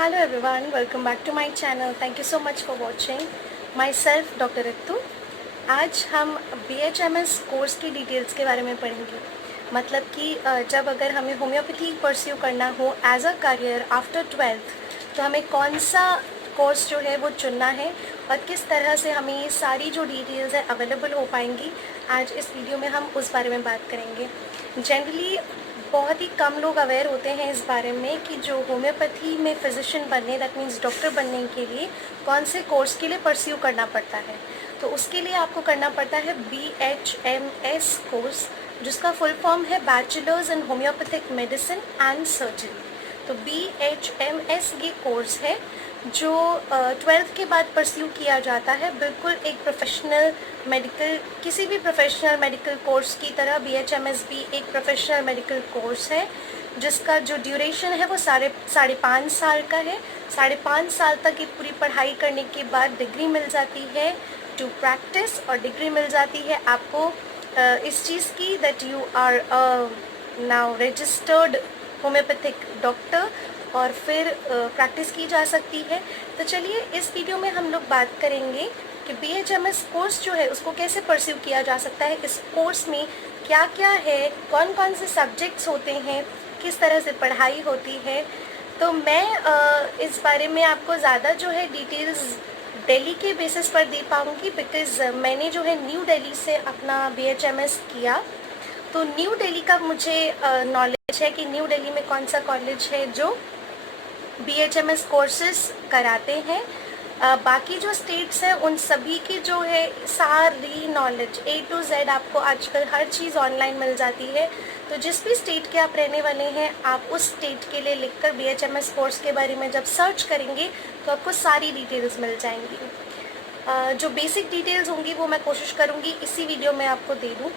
Hello everyone, welcome back to my channel. Thank you so much for watching. Myself Dr. Ritu. आज हम BHMS course की details के बारे में पढ़ेंगे। मतलब कि जब अगर हमें होम्योपैथी परस्यू करना हो as a career after 12th तो हमें कौन सा कोर्स जो है वो चुनना है और किस तरह से हमें ये सारी जो डिटेल्स है अवेलेबल हो पाएंगी। आज इस वीडियो में हम उस बारे में बात करेंगे। जनरली बहुत ही कम लोग अवेयर होते हैं इस बारे में कि जो होम्योपैथी में फिजिशियन बनने दैट मीन्स डॉक्टर बनने के लिए कौन से कोर्स के लिए परस्यू करना पड़ता है। तो उसके लिए आपको करना पड़ता है BHMS कोर्स, जिसका फुल फॉर्म है bachelors in homeopathic medicine and surgery. तो BHMS ये कोर्स है जो 12th के बाद परस्यू किया जाता है। बिल्कुल एक प्रोफेशनल मेडिकल, किसी भी प्रोफेशनल मेडिकल कोर्स की तरह BHMS भी एक प्रोफेशनल मेडिकल कोर्स है, जिसका जो ड्यूरेशन है वो साढ़े पाँच साल का है। 5.5 साल तक ये पूरी पढ़ाई करने के बाद डिग्री मिल जाती है टू प्रैक्टिस, और डिग्री मिल जाती है आपको इस चीज़ की that you are now registered homeopathic doctor, और फिर प्रैक्टिस की जा सकती है। तो चलिए इस वीडियो में हम लोग बात करेंगे कि BHMS कोर्स जो है उसको कैसे परस्यू किया जा सकता है, इस कोर्स में क्या क्या है, कौन कौन से सब्जेक्ट्स होते हैं, किस तरह से पढ़ाई होती है। तो मैं इस बारे में आपको ज़्यादा जो है डिटेल्स दिल्ली के बेसिस पर दे पाऊँगी, बिकॉज़ मैंने जो है न्यू दिल्ली से अपना BHMS किया। तो न्यू दिल्ली का मुझे नॉलेज है कि न्यू दिल्ली में कौन सा कॉलेज है जो BHMS कोर्सेज कराते हैं। बाकी जो स्टेट्स हैं उन सभी की जो है सारी नॉलेज A to Z आपको आजकल हर चीज़ ऑनलाइन मिल जाती है। तो जिस भी स्टेट के आप रहने वाले हैं, आप उस स्टेट के लिए लिखकर BHMS कोर्स के बारे में जब सर्च करेंगे तो आपको सारी डिटेल्स मिल जाएंगी। जो बेसिक डिटेल्स होंगी वो मैं कोशिश करूँगी इसी वीडियो में आपको दे दूँ।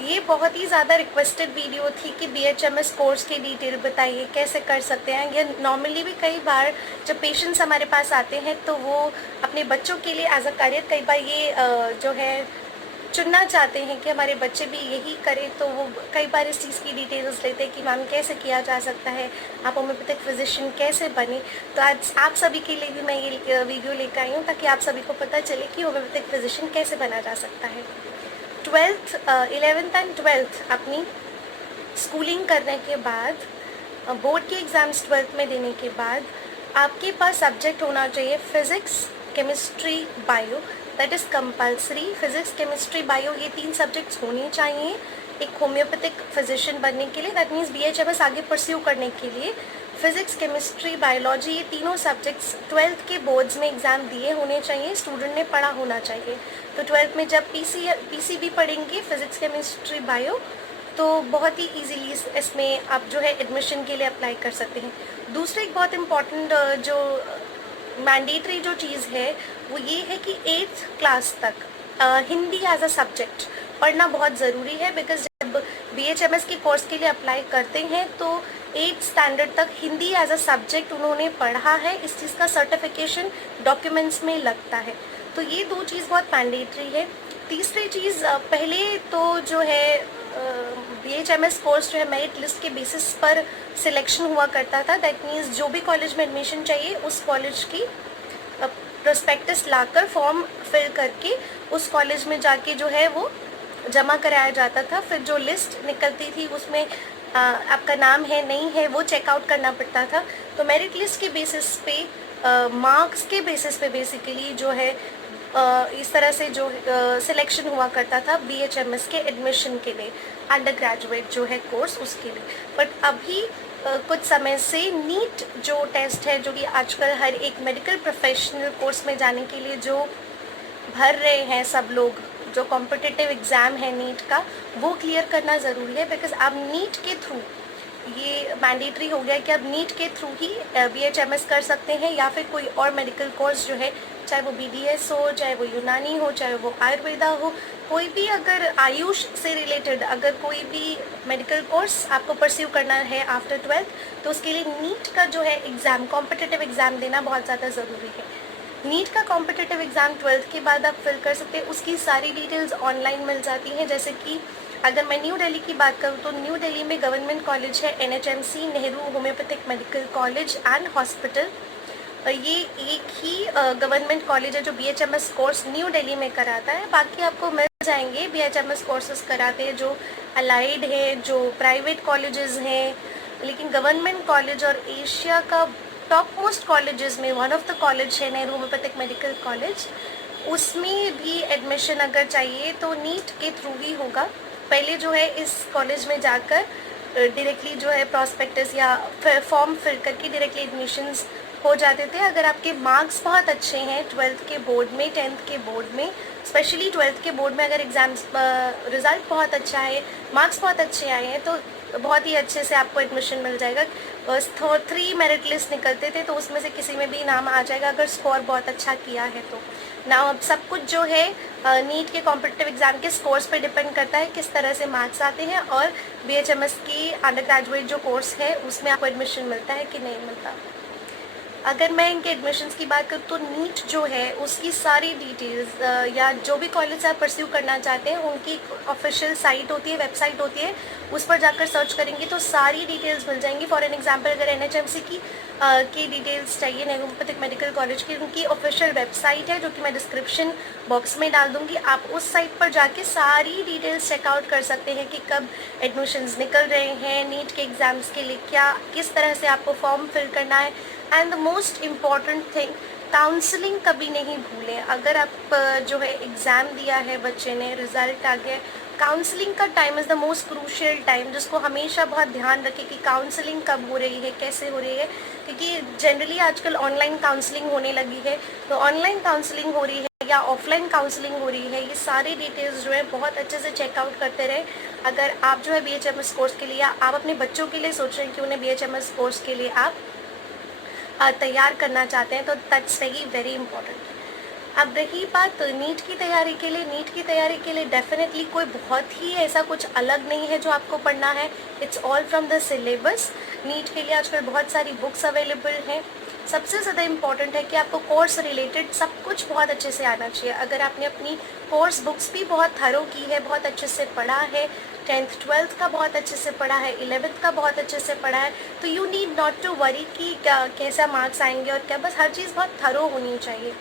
ये बहुत ही ज़्यादा रिक्वेस्टेड वीडियो थी कि BHMS कोर्स की डिटेल बताइए, कैसे कर सकते हैं। ये नॉर्मली भी कई बार जब पेशेंट्स हमारे पास आते हैं तो वो अपने बच्चों के लिए एज अ करियर कई बार ये जो है चुनना चाहते हैं कि हमारे बच्चे भी यही करें, तो वो कई बार इस चीज़ की डिटेल्स लेते हैं कि मैम कैसे किया जा सकता है, आप होम्योपैथिक फिजिशियन कैसे बने। तो आज आप सभी के लिए भी मैं ये वीडियो लेकर आई हूँ ताकि आप सभी को पता चले कि होम्योपैथिक फिजिशियन कैसे बना जा सकता है। 11th एंड 12th अपनी स्कूलिंग करने के बाद, बोर्ड के एग्ज़ाम्स 12th में देने के बाद आपके पास सब्जेक्ट होना चाहिए physics, chemistry, bio. That is compulsory. Physics, chemistry, bio ये 3 सब्जेक्ट्स होने चाहिए एक होम्योपैथिक फिजिशियन बनने के लिए। दैट मीन्स BHMS आगे परस्यू करने के लिए फिज़िक्स, केमिस्ट्री, बायोलॉजी ये तीनों सब्जेक्ट्स 12th के बोर्ड्स में एग्ज़ाम दिए होने चाहिए, स्टूडेंट ने पढ़ा होना चाहिए। तो 12th में जब PCB पढ़ेंगे फिज़िक्स, केमिस्ट्री, बायो, तो बहुत ही इजीली इसमें आप जो है एडमिशन के लिए अप्लाई कर सकते हैं। दूसरी एक बहुत इम्पॉर्टेंट जो मैंडेटरी जो चीज़ है वो ये है कि 8th क्लास तक हिंदी एज अ सब्जेक्ट पढ़ना बहुत ज़रूरी है, बिकॉज जब BHMS के कोर्स के लिए अप्लाई करते हैं तो 8th स्टैंडर्ड तक हिंदी एज अ सब्जेक्ट उन्होंने पढ़ा है, इस चीज़ का सर्टिफिकेशन डॉक्यूमेंट्स में लगता है। तो ये 2 चीज़ बहुत मैंडेटरी है। तीसरी चीज़, पहले तो जो है BHMS कोर्स जो है मेरिट लिस्ट के बेसिस पर सिलेक्शन हुआ करता था। दैट मीन्स जो भी कॉलेज में एडमिशन चाहिए उस कॉलेज की प्रोस्पेक्टस लाकर फॉर्म फिल करके उस कॉलेज में जाके जो है वो जमा कराया जाता था। फिर जो लिस्ट निकलती थी उसमें आपका नाम है नहीं है वो चेकआउट करना पड़ता था। तो मेरिट लिस्ट के बेसिस पे, मार्क्स के बेसिस पे बेसिकली जो है इस तरह से जो सिलेक्शन हुआ करता था BHMS के एडमिशन के लिए, अंडर ग्रेजुएट जो है कोर्स उसके लिए। बट अभी कुछ समय से नीट जो टेस्ट है, जो कि आजकल हर एक मेडिकल प्रोफेशनल कोर्स में जाने के लिए जो भर रहे हैं सब लोग, जो कॉम्पिटिटिव एग्ज़ाम है नीट का, वो क्लियर करना ज़रूरी है। बिकॉज आप नीट के थ्रू, ये मैंडेटरी हो गया कि आप नीट के थ्रू ही BHMS कर सकते हैं, या फिर कोई और मेडिकल कोर्स जो है, चाहे वो BDS हो, चाहे वो यूनानी हो, चाहे वो आयुर्वेदा हो, कोई भी अगर आयुष से रिलेटेड अगर कोई भी मेडिकल कोर्स आपको परस्यू करना है आफ्टर 12th, तो उसके लिए नीट का जो है एग्ज़ाम, कॉम्पिटिटिव एग्ज़ाम देना बहुत ज़्यादा ज़रूरी है। नीट का कॉम्पिटिटिव एग्ज़ाम 12th के बाद आप फिल कर सकते हैं, उसकी सारी डिटेल्स ऑनलाइन मिल जाती हैं। जैसे कि अगर मैं न्यू दिल्ली की बात करूँ तो न्यू दिल्ली में गवर्नमेंट कॉलेज है NHMC, Nehru homeopathic medical college and hospital. ये एक ही गवर्नमेंट कॉलेज है जो BHMS कोर्स न्यू दिल्ली में कराता है। बाकी आपको मिल जाएंगे BHMS कोर्सेज कराते हैं जो अलाइड है, जो प्राइवेट कॉलेजेस हैं, लेकिन गवर्नमेंट कॉलेज और एशिया का टॉप मोस्ट कॉलेजेस में वन ऑफ द कॉलेज है नेहरू होम्योपैथिक मेडिकल कॉलेज। उसमें भी एडमिशन अगर चाहिए तो नीट के थ्रू ही होगा। पहले जो है इस कॉलेज में जाकर डायरेक्टली जो है प्रॉस्पेक्टस या फॉर्म फिल करके डायरेक्टली एडमिशन्स हो जाते थे। अगर आपके मार्क्स बहुत अच्छे हैं 12th के बोर्ड में, 10th के बोर्ड में, स्पेशली 12th के बोर्ड में अगर एग्ज़ाम्स रिज़ल्ट बहुत अच्छा है, मार्क्स बहुत अच्छे आए हैं तो बहुत ही अच्छे से आपको एडमिशन मिल जाएगा। 3 मेरिट लिस्ट निकलते थे तो उसमें से किसी में भी नाम आ जाएगा अगर स्कोर बहुत अच्छा किया है तो। ना अब सब कुछ जो है नीट के कॉम्पिटिटिव एग्ज़ाम के स्कोर्स पे डिपेंड करता है किस तरह से मार्क्स आते हैं और BHMS की अंडर ग्रेजुएट जो कोर्स है उसमें आपको एडमिशन मिलता है कि नहीं मिलता। अगर मैं इनके एडमिशन्स की बात करूँ तो नीट जो है उसकी सारी डिटेल्स या जो भी कॉलेज आप परस्यू करना चाहते हैं उनकी ऑफिशियल साइट होती है, वेबसाइट होती है, उस पर जाकर सर्च करेंगे तो सारी डिटेल्स मिल जाएंगी। फॉर एन एग्जांपल अगर NHMC की डिटेल्स चाहिए, नेहरू होम्योपैथिक मेडिकल कॉलेज की, उनकी ऑफिशियल वेबसाइट है जो कि मैं डिस्क्रिप्शन बॉक्स में डाल दूँगी। आप उस साइट पर जाके सारी डिटेल्स चेकआउट कर सकते हैं कि कब एडमिशन्स निकल रहे हैं, नीट के एग्ज़ाम्स के लिए क्या किस तरह से आपको फॉर्म फिल करना है। And the most important thing, counselling कभी नहीं भूलें। अगर आप जो है एग्ज़ाम दिया है, बच्चे ने रिज़ल्ट आ गया, काउंसलिंग का time is the most crucial time, जिसको हमेशा बहुत ध्यान रखें कि काउंसलिंग कब हो रही है, कैसे हो रही है, क्योंकि जनरली आजकल ऑनलाइन काउंसलिंग होने लगी है। तो ऑनलाइन काउंसलिंग हो रही है या ऑफलाइन काउंसलिंग हो रही है, ये सारी डिटेल्स जो है बहुत अच्छे से चेकआउट करते रहे। अगर आप जो है BHMS कोर्स के लिए या आप अपने बच्चों के लिए सोच रहे हैं कि उन्हें BHMS कोर्स के लिए आप तैयार करना चाहते हैं तो दैट्स वेरी इंपॉर्टेंट। अब रही बात नीट की तैयारी के लिए, नीट की तैयारी के लिए डेफिनेटली कोई बहुत ही ऐसा कुछ अलग नहीं है जो आपको पढ़ना है, it's all from the syllabus. NEET के लिए आजकल बहुत सारी बुक्स अवेलेबल हैं। सबसे ज़्यादा इम्पॉर्टेंट है कि आपको कोर्स रिलेटेड सब कुछ बहुत अच्छे से आना चाहिए। अगर आपने अपनी कोर्स बुक्स भी बहुत थरो की है, बहुत अच्छे से पढ़ा है, 10th 12th का बहुत अच्छे से पढ़ा है, 11th का बहुत अच्छे से पढ़ा है, तो you need not to worry कि कैसा मार्क्स आएंगे और क्या, बस हर चीज़ बहुत थरो होनी चाहिए।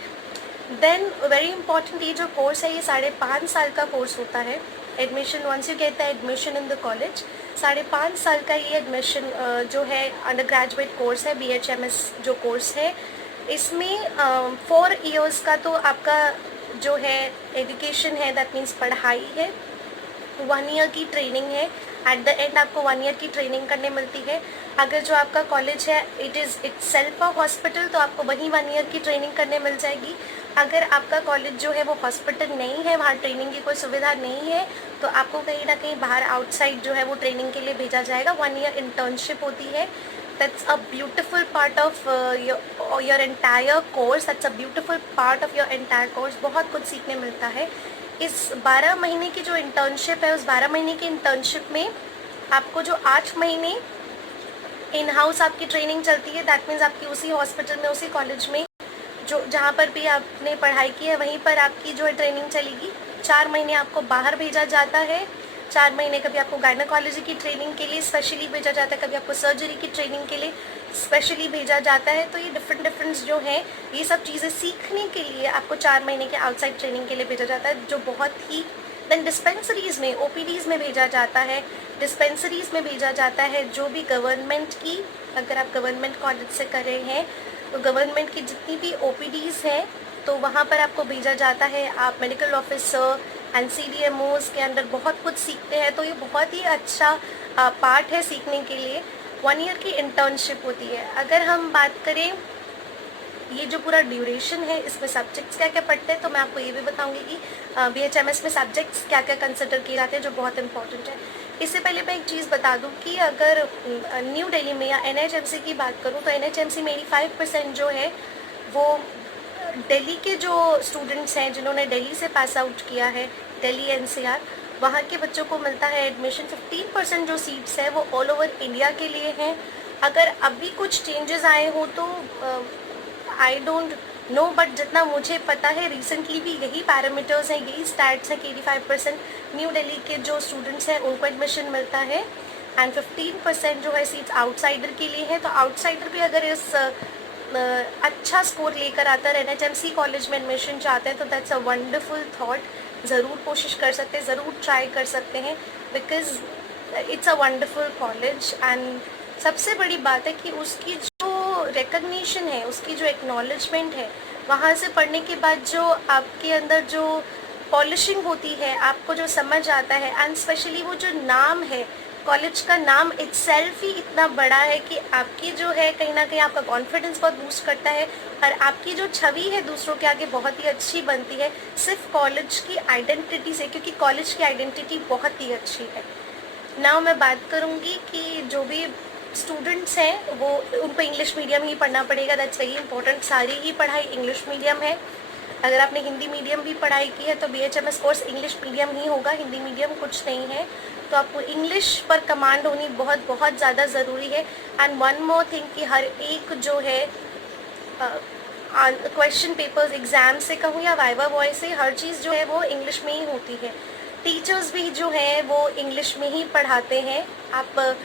देन वेरी इंपॉर्टेंट, ये जो कोर्स है ये 5.5 साल का कोर्स होता है। Admission once you get the admission in the college, 5.5 साल का ये एडमिशन जो है अंडर ग्रेजुएट कोर्स है, BHMS जो कोर्स है, इसमें 4 ईयर्स का तो आपका जो है एजुकेशन है, दैट मीन्स पढ़ाई है, 1 ईयर की ट्रेनिंग है, एट द एंड आपको 1 ईयर की ट्रेनिंग करने मिलती है। अगर जो आपका कॉलेज है इट्स सेल्फ अ हॉस्पिटल तो आपको वहीं 1 ईयर की ट्रेनिंग करने मिल जाएगी। अगर आपका कॉलेज जो है वो हॉस्पिटल नहीं है, वहाँ ट्रेनिंग की कोई सुविधा नहीं है, तो आपको कहीं ना कहीं बाहर आउटसाइड जो है वो ट्रेनिंग के लिए भेजा जाएगा। 1 ईयर इंटर्नशिप होती है। That's a beautiful part of your entire course, that's a beautiful part of your entire course. बहुत कुछ सीखने मिलता है। इस 12 महीने की जो इंटर्नशिप है, उस 12 महीने की इंटर्नशिप में आपको जो 8 महीने इन हाउस आपकी ट्रेनिंग चलती है, दैट मीन्स आपकी उसी हॉस्पिटल में, उसी कॉलेज में जो जहाँ पर भी आपने पढ़ाई की है वहीं पर आपकी जो है ट्रेनिंग चलेगी। 4 महीने आपको बाहर भेजा जाता है, 4 महीने कभी आपको गायनेकोलॉजी की ट्रेनिंग के लिए स्पेशली भेजा जाता है, कभी आपको सर्जरी की ट्रेनिंग के लिए स्पेशली भेजा जाता है। तो ये डिफरेंट जो है, ये सब चीज़ें सीखने के लिए आपको 4 महीने के आउटसाइड ट्रेनिंग के लिए भेजा जाता है, जो बहुत ही। देन डिस्पेंसरीज़ में, OPDs में भेजा जाता है, डिस्पेंसरीज़ में भेजा जाता है जो भी गवर्नमेंट की, अगर आप गवर्नमेंट कॉलेज से कर रहे हैं तो गवर्नमेंट की जितनी भी OPDs हैं तो वहाँ पर आपको भेजा जाता है। आप मेडिकल ऑफिसर एंड CDMOs के अंदर बहुत कुछ सीखते हैं, तो ये बहुत ही अच्छा पार्ट है सीखने के लिए। 1 ईयर की इंटर्नशिप होती है। अगर हम बात करें ये जो पूरा ड्यूरेशन है, इसमें सब्जेक्ट्स क्या क्या पढ़ते हैं, तो मैं आपको ये भी बताऊंगी कि BHMS में सब्जेक्ट्स क्या क्या कंसिडर किए जाते हैं जो बहुत इंपॉर्टेंट है। इससे पहले मैं एक चीज़ बता दूं कि अगर न्यू दिल्ली में या NHMC की बात करूं तो NHMC में 85% जो है वो दिल्ली के जो स्टूडेंट्स हैं जिन्होंने दिल्ली से पास आउट किया है, दिल्ली NCR, वहाँ के बच्चों को मिलता है एडमिशन। 15% जो सीट्स हैं वो ऑल ओवर इंडिया के लिए हैं। अगर अभी कुछ चेंजेस आए हो तो आई डोंट नो, बट जितना मुझे पता है रिसेंटली भी यही पैरामीटर्स हैं, यही स्टैट्स हैं कि 85% न्यू दिल्ली के जो स्टूडेंट्स हैं उनको एडमिशन मिलता है एंड 15% जो है सीट्स आउटसाइडर के लिए है। तो आउटसाइडर भी अगर इस अच्छा स्कोर लेकर आता है, एनएचएमसी कॉलेज में एडमिशन चाहते हैं तो दैट्स अ वंडरफुल थॉट। ज़रूर कोशिश कर सकते हैं, ज़रूर ट्राई कर सकते हैं, because it's a wonderful college. And सबसे बड़ी बात है कि उसकी जो रिकग्निशन है, उसकी जो एक्नॉलेजमेंट है, वहाँ से पढ़ने के बाद जो आपके अंदर जो पॉलिशिंग होती है, आपको जो समझ आता है, एंड स्पेशली वो जो नाम है, कॉलेज का नाम इटसेल्फ ही इतना बड़ा है कि आपकी जो है कहीं ना कहीं आपका कॉन्फिडेंस बहुत बूस्ट करता है और आपकी जो छवि है दूसरों के आगे बहुत ही अच्छी बनती है, सिर्फ कॉलेज की आइडेंटिटी से, क्योंकि कॉलेज की आइडेंटिटी बहुत ही अच्छी है। नाउ मैं बात करूँगी कि जो भी स्टूडेंट्स हैं वो उनको इंग्लिश मीडियम ही पढ़ना पड़ेगा, दैट्स वेरी इंपॉर्टेंट। सारी ही पढ़ाई इंग्लिश मीडियम है। अगर आपने हिंदी मीडियम भी पढ़ाई की है तो बीएचएमएस कोर्स इंग्लिश मीडियम ही होगा, हिंदी मीडियम कुछ नहीं है। तो आपको इंग्लिश पर कमांड होनी बहुत बहुत ज़्यादा ज़रूरी है। एंड वन मोर थिंग कि हर एक जो है क्वेश्चन पेपर्स एग्ज़ाम से कहूँ या वाइवा वॉइस से, हर चीज़ जो है वो इंग्लिश में ही होती है। टीचर्स भी जो है वो इंग्लिश में ही पढ़ाते हैं। आप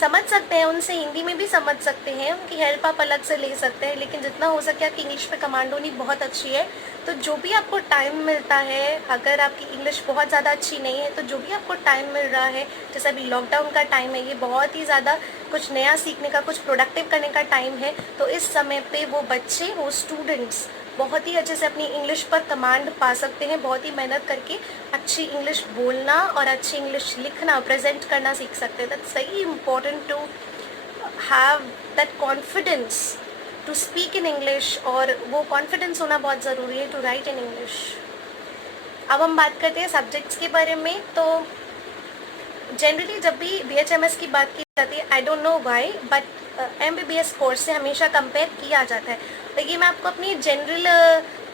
समझ सकते हैं उनसे, हिंदी में भी समझ सकते हैं, उनकी हेल्प आप अलग से ले सकते हैं, लेकिन जितना हो सके आपकी इंग्लिश पे कमांड होनी बहुत अच्छी है। तो जो भी आपको टाइम मिलता है, अगर आपकी इंग्लिश बहुत ज़्यादा अच्छी नहीं है तो जो भी आपको टाइम मिल रहा है, जैसे अभी लॉकडाउन का टाइम है, ये बहुत ही ज़्यादा कुछ नया सीखने का, कुछ प्रोडक्टिव करने का टाइम है। तो इस समय पे वो बच्चे, वो स्टूडेंट्स बहुत ही अच्छे से अपनी इंग्लिश पर कमांड पा सकते हैं, बहुत ही मेहनत करके अच्छी इंग्लिश बोलना और अच्छी इंग्लिश लिखना, प्रेजेंट करना सीख सकते हैं। That's very important to have that confidence to speak in English, और वो कॉन्फिडेंस होना बहुत ज़रूरी है टू राइट इन इंग्लिश। अब हम बात करते हैं सब्जेक्ट्स के बारे में। तो जनरली जब भी बीएचएमएस की बात की जाती है, I don't know why, but MBBS course से हमेशा कंपेयर किया जाता है। तो ये मैं आपको अपनी जनरल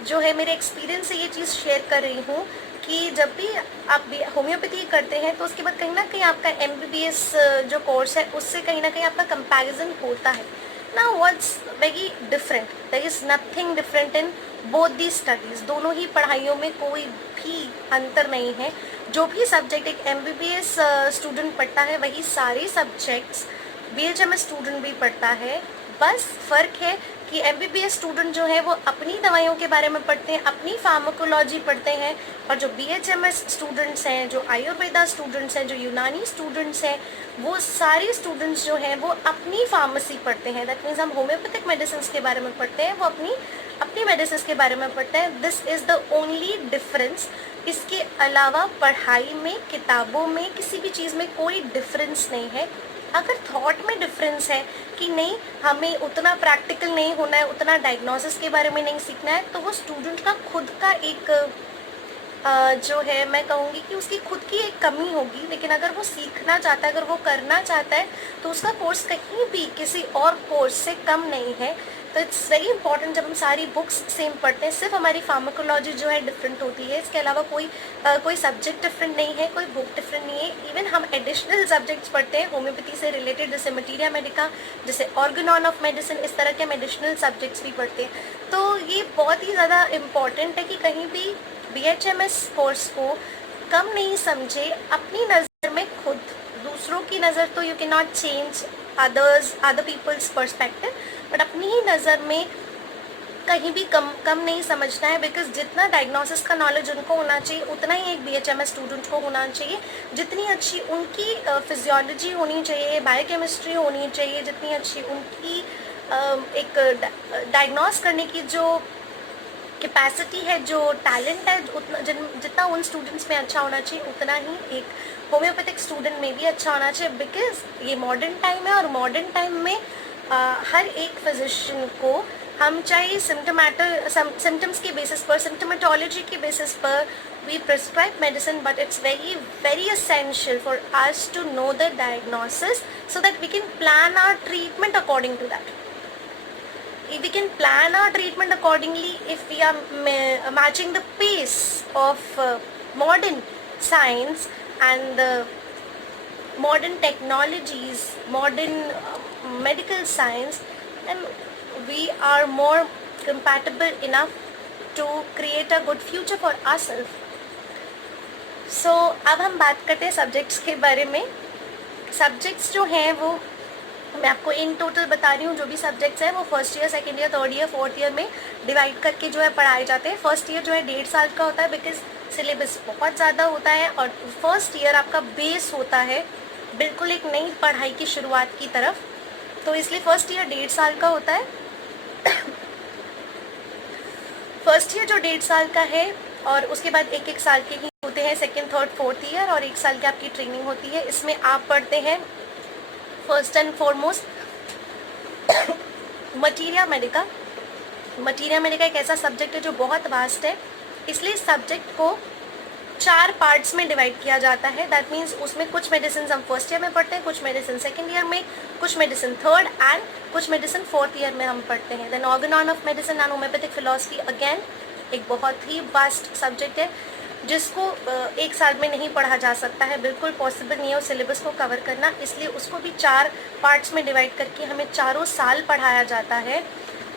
जो है मेरे एक्सपीरियंस से ये चीज़ शेयर कर रही हूँ कि जब भी आप होम्योपैथी करते हैं तो उसके बाद कहीं ना कहीं आपका एमबीबीएस जो कोर्स है उससे कहीं ना कहीं आपका कंपैरिजन होता है। Now what's very different, there is nothing different in both the studies. दोनों ही पढ़ाइयों में कोई भी अंतर नहीं है। जो भी सब्जेक्ट एक एमबीबीएस स्टूडेंट पढ़ता है वही सारे सब्जेक्ट्स बीएचएमएस स्टूडेंट भी पढ़ता है। बस फ़र्क है कि एमबीबीएस स्टूडेंट जो है वो अपनी दवाइयों के बारे में पढ़ते हैं, अपनी फार्माकोलॉजी पढ़ते हैं, और जो बीएचएमएस स्टूडेंट्स हैं, जो आयुर्वेदा स्टूडेंट्स हैं, जो यूनानी स्टूडेंट्स हैं, वो सारे स्टूडेंट्स जो हैं वो अपनी फार्मेसी पढ़ते हैं। दैट मीन्स हम होम्योपैथिक मेडिसिन के बारे में पढ़ते हैं, वो अपनी मेडिसिन के बारे में पढ़ते हैं। This is the only difference. इसके अलावा पढ़ाई में, किताबों में, किसी भी चीज़ में कोई डिफरेंस नहीं है। अगर थॉट में डिफरेंस है कि नहीं हमें उतना प्रैक्टिकल नहीं होना है, उतना डायग्नोसिस के बारे में नहीं सीखना है, तो वो स्टूडेंट का खुद का एक जो है मैं कहूँगी कि उसकी खुद की एक कमी होगी। लेकिन अगर वो सीखना चाहता है, अगर वो करना चाहता है, तो उसका कोर्स कहीं भी किसी और कोर्स से कम नहीं है। तो इट्स वेरी इंपॉर्टेंट जब हम सारी बुक्स सेम पढ़ते हैं, सिर्फ हमारी फार्माकोलॉजी जो है डिफरेंट होती है, इसके अलावा कोई सब्जेक्ट डिफरेंट नहीं है, कोई बुक डिफरेंट नहीं है। इवन हम एडिशनल सब्जेक्ट्स पढ़ते हैं होम्योपैथी से रिलेटेड, जैसे मटीरिया मेडिका, जैसे ऑर्गेनॉन ऑफ मेडिसिन, इस तरह के हम एडिशनल सब्जेक्ट्स भी पढ़ते हैं। तो ये बहुत ही ज़्यादा इम्पॉर्टेंट है कि कहीं भी बीएचएमएस कोर्स को कम नहीं समझे। अपनी नज़र में खुद, दूसरों की नज़र तो you can not change other people's perspective, but अपनी ही नज़र में कहीं भी कम नहीं समझना है। बिकॉज जितना डायग्नोसिस का नॉलेज उनको होना चाहिए उतना ही एक बीएचएमएस स्टूडेंट को होना चाहिए। जितनी अच्छी उनकी फिजियोलॉजी होनी चाहिए, बायोकेमिस्ट्री होनी चाहिए, जितनी अच्छी उनकी एक डायग्नोस करने की जो कैपेसिटी है, जो टैलेंट है, उतना जितना उन स्टूडेंट्स में अच्छा होना चाहिए उतना ही एक होम्योपैथिक स्टूडेंट में भी अच्छा होना चाहिए। बिकॉज ये मॉडर्न टाइम है, और मॉडर्न टाइम में हर एक फिजिशियन को हम चाहे सिम्टम्स के बेसिस पर, सिम्टोमेटोलॉजी के बेसिस पर we prescribe medicine, but it's very very essential for us to know the diagnosis so that we can plan our treatment according to that. If we can plan our treatment accordingly, if we are matching the pace of modern science and modern technologies, modern medical science, then we are more compatible enough to create a good future for ourselves. So अब हम बात करते हैं subjects के बारे में. Subjects जो हैं वो मैं आपको इन टोटल बता रही हूँ, जो भी सब्जेक्ट्स हैं वो first year, second year, third year, fourth year में डिवाइड करके जो है पढ़ाए जाते हैं। फर्स्ट ईयर जो है 1.5 साल का होता है बिकॉज सिलेबस बहुत ज़्यादा होता है, और फर्स्ट ईयर आपका बेस होता है बिल्कुल एक नई पढ़ाई की शुरुआत की तरफ, तो इसलिए फर्स्ट ईयर 1.5 साल का होता है। फर्स्ट ईयर जो 1.5 साल का है, और उसके बाद 1-1 साल के ही होते हैं सेकेंड, थर्ड, फोर्थ ईयर, और 1 साल की आपकी ट्रेनिंग होती है। इसमें आप पढ़ते हैं first and foremost materia Medica. Materia medica एक ऐसा सब्जेक्ट है जो बहुत वास्ट है, इसलिए इस सब्जेक्ट को 4 पार्ट्स में डिवाइड किया जाता है। दैट मीन्स उसमें कुछ मेडिसिन हम फर्स्ट ईयर में पढ़ते हैं, कुछ मेडिसिन सेकेंड ईयर में, कुछ मेडिसिन थर्ड, एंड कुछ मेडिसिन फोर्थ ईयर में हम पढ़ते हैं। Then organon of medicine and homeopathic philosophy, again एक बहुत ही वास्ट सब्जेक्ट है जिसको 1 साल में नहीं पढ़ा जा सकता है, बिल्कुल पॉसिबल नहीं है उस सिलेबस को कवर करना, इसलिए उसको भी 4 पार्ट्स में डिवाइड करके हमें चारों साल पढ़ाया जाता है।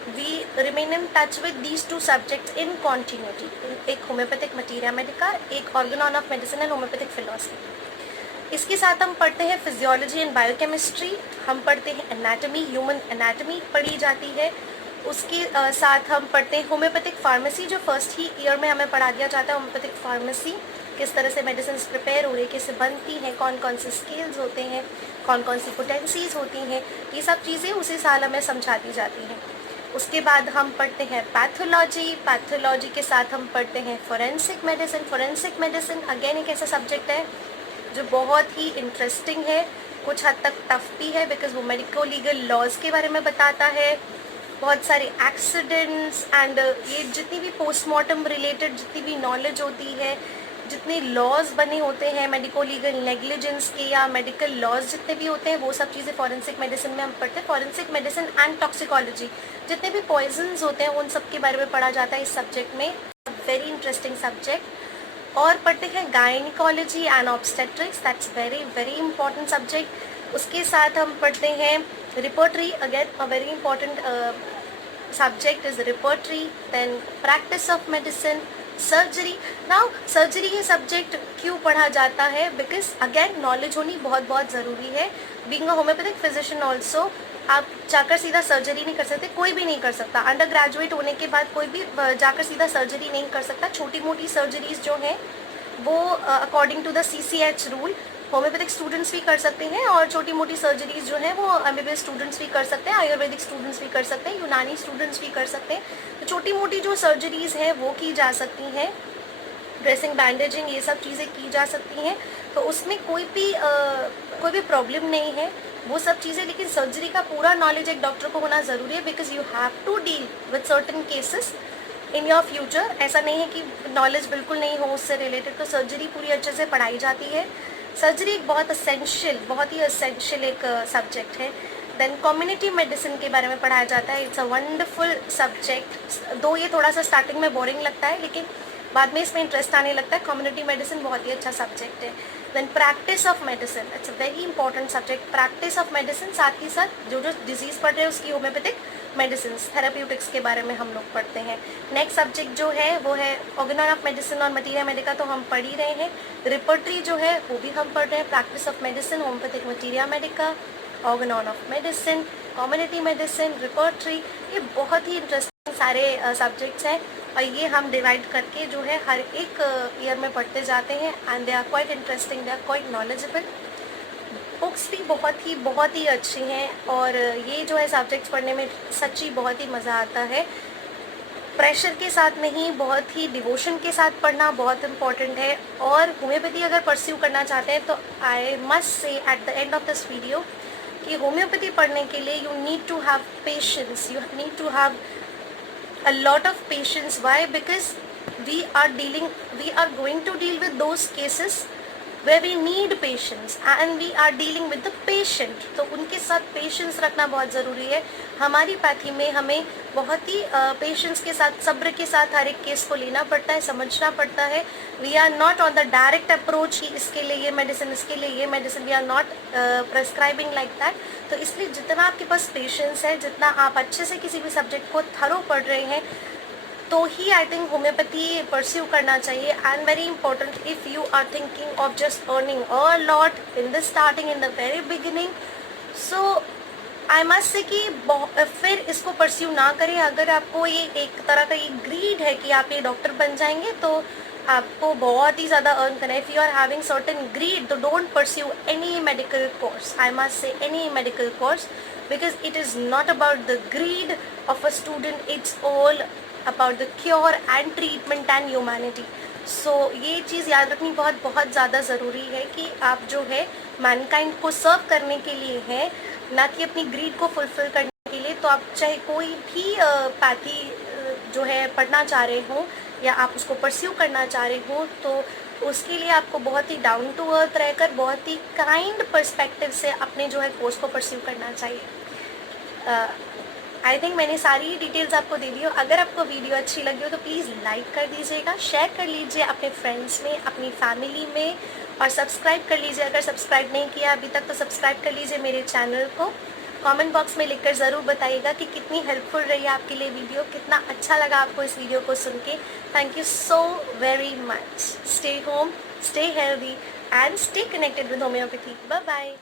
We remain in touch with these 2 subjects in continuity, एक होम्योपैथिक मटीरिया मेडिका, एक organon of medicine and homeopathic philosophy. इसके साथ हम पढ़ते हैं फिजियोलॉजी एंड बायोकेमिस्ट्री, हम पढ़ते हैं एनाटमी, ह्यूमन एनाटमी पढ़ी जाती है। उसके साथ हम पढ़ते हैं होम्योपैथिक फार्मेसी, जो फर्स्ट ही ईयर में हमें पढ़ा दिया जाता है। होम्योपैथिक फार्मेसी, किस तरह से मेडिसिन प्रिपेयर हो रही है, कैसे बनती हैं, कौन कौन से स्केल्स होते हैं, कौन कौन सी पोटेंसीज होती हैं, ये सब चीज़ें उसी साल हमें समझा दी जाती हैं। उसके बाद हम पढ़ते हैं पैथोलॉजी, पैथोलॉजी के साथ हम पढ़ते हैं forensic medicine. Forensic medicine again एक ऐसा सब्जेक्ट है जो बहुत ही इंटरेस्टिंग है, कुछ हद तक टफ भी है बिकॉज वो मेडिको लीगल लॉज के बारे में बताता है, बहुत सारे एक्सीडेंट्स एंड ये जितनी भी पोस्टमार्टम रिलेटेड जितनी भी नॉलेज होती है, जितने लॉज बने होते हैं मेडिको लीगल नेग्लिजेंस के या मेडिकल लॉज जितने भी होते हैं, वो सब चीज़ें फॉरेंसिक मेडिसिन में हम पढ़ते हैं। फॉरेंसिक मेडिसिन एंड टॉक्सिकोलॉजी, जितने भी पॉइजन्स होते हैं उन सब के बारे में पढ़ा जाता है इस सब्जेक्ट में, वेरी इंटरेस्टिंग सब्जेक्ट। और पढ़ते हैं gynaecology and obstetrics, that's very very important subject. उसके साथ हम पढ़ते हैं repertory, again a very important subject is repertory, then practice of medicine, surgery. Now surgery ये सब्जेक्ट क्यों पढ़ा जाता है, बिकॉज अगेन नॉलेज होनी बहुत बहुत ज़रूरी है। Being a homeopathic physician also, आप जाकर सीधा सर्जरी नहीं कर सकते, कोई भी नहीं कर सकता। अंडर ग्रेजुएट होने के बाद कोई भी जाकर सीधा सर्जरी नहीं कर सकता। छोटी मोटी सर्जरीज जो हैं वो according to the CCH rule homeopathic students भी कर सकते हैं, और छोटी मोटी सर्जरीज जो हैं वो MBBS स्टूडेंट्स भी कर सकते हैं, आयुर्वेदिक स्टूडेंट्स भी कर सकते हैं, यूनानी स्टूडेंट्स भी कर सकते हैं। तो छोटी मोटी जो सर्जरीज हैं वो की जा सकती हैं, ड्रेसिंग, बैंडेजिंग, ये सब चीज़ें की जा सकती हैं, तो उसमें कोई भी प्रॉब्लम नहीं है वो सब चीज़ें। लेकिन सर्जरी का पूरा नॉलेज एक डॉक्टर को होना ज़रूरी है, because you have to deal with certain cases in your future. ऐसा नहीं है कि नॉलेज बिल्कुल नहीं हो उससे रिलेटेड, तो सर्जरी पूरी अच्छे से पढ़ाई जाती है। सर्जरी एक बहुत ही असेंशियल एक सब्जेक्ट है। देन कम्युनिटी मेडिसिन के बारे में पढ़ाया जाता है, इट्स अ वंडरफुल सब्जेक्ट। दो ये थोड़ा सा स्टार्टिंग में बोरिंग लगता है, लेकिन बाद में इसमें इंटरेस्ट आने लगता है। कम्युनिटी मेडिसिन बहुत ही अच्छा सब्जेक्ट है। Then practice of medicine, it's a very important subject. Practice of medicine, साथ ही साथ जो डिजीज़ पढ़ रहे हैं उसकी होम्योपैथिक मेडिसिन, थेराप्यूटिक्स के बारे में हम लोग पढ़ते हैं। नेक्स्ट सब्जेक्ट जो है वो है ऑर्गेनॉन ऑफ मेडिसिन और मटीरिया मेडिका, तो हम पढ़ ही रहे हैं। रिपर्टरी जो है वो भी हम पढ़ रहे हैं। Practice of medicine, homeopathic, materia Medica, Organon of medicine, community medicine, repertory, ये बहुत ही इंटरेस्टिंग सारे सब्जेक्ट्स हैं, और ये हम डिवाइड करके जो है हर एक ईयर में पढ़ते जाते हैं, and they are quite interesting, they are quite knowledgeable. Books भी बहुत ही अच्छी हैं, और ये जो है सब्जेक्ट्स पढ़ने में सच्ची बहुत ही मज़ा आता है। प्रेशर के साथ नहीं, बहुत ही डिवोशन के साथ पढ़ना बहुत इम्पॉर्टेंट है। और होम्योपैथी अगर परस्यू करना चाहते हैं तो I must say at the end of this video कि होम्योपैथी पढ़ने के लिए you need to have patience, you need to have a lot of patience. Why? Because we are going to deal with those cases where we need patience and we are dealing with the patient, तो उनके साथ patience रखना बहुत ज़रूरी है। हमारी pathy में हमें बहुत ही पेशेंस के साथ, सब्र के साथ हर एक केस को लेना पड़ता है, समझना पड़ता है। We are not on the direct approach कि इसके लिए ये मेडिसिन, इसके लिए ये medicine, we are not prescribing like that. तो इसलिए जितना आपके पास पेशेंस है, जितना आप अच्छे से किसी भी सब्जेक्ट को थरो पढ़ रहे हैं, तो ही आई थिंक होम्योपैथी परस्यू करना चाहिए। And very important, if you are thinking of just earning a lot in the starting, in the very beginning, so I must say कि फिर इसको परस्यू ना करें। अगर आपको ये एक तरह का ये ग्रीड है कि आप ये डॉक्टर बन जाएंगे तो आपको बहुत ही ज़्यादा अर्न करना है। If you are having certain greed तो don't pursue any medical course, I must say any medical course, because it is not about the greed of a student, it's all about the cure and treatment and humanity. So ये चीज़ याद रखनी बहुत बहुत ज़्यादा ज़रूरी है कि आप जो है मैनकाइंड को सर्व करने के लिए है, ना कि अपनी ग्रीड को फुलफिल करने के लिए। तो आप चाहे कोई भी पैथी जो है पढ़ना चाह रहे हो या आप उसको परस्यू करना चाह रहे हो, तो उसके लिए आपको बहुत ही डाउन टू अर्थ रहकर बहुत ही काइंड पर्सपेक्टिव से अपने जो है कोर्स को परस्यू करना चाहिए। आई थिंक मैंने सारी डिटेल्स आपको दे दी हो। अगर आपको वीडियो अच्छी लगी हो तो प्लीज़ लाइक कर दीजिएगा, शेयर कर लीजिए अपने फ्रेंड्स में, अपनी फैमिली में, और सब्सक्राइब कर लीजिए। अगर सब्सक्राइब नहीं किया अभी तक तो सब्सक्राइब कर लीजिए मेरे चैनल को। कमेंट बॉक्स में लिखकर ज़रूर बताइएगा कि कितनी हेल्पफुल रही है आपके लिए वीडियो, कितना अच्छा लगा आपको इस वीडियो को सुन के। Thank you so very much. Stay home, stay healthy and stay connected with homeopathy. Bye bye.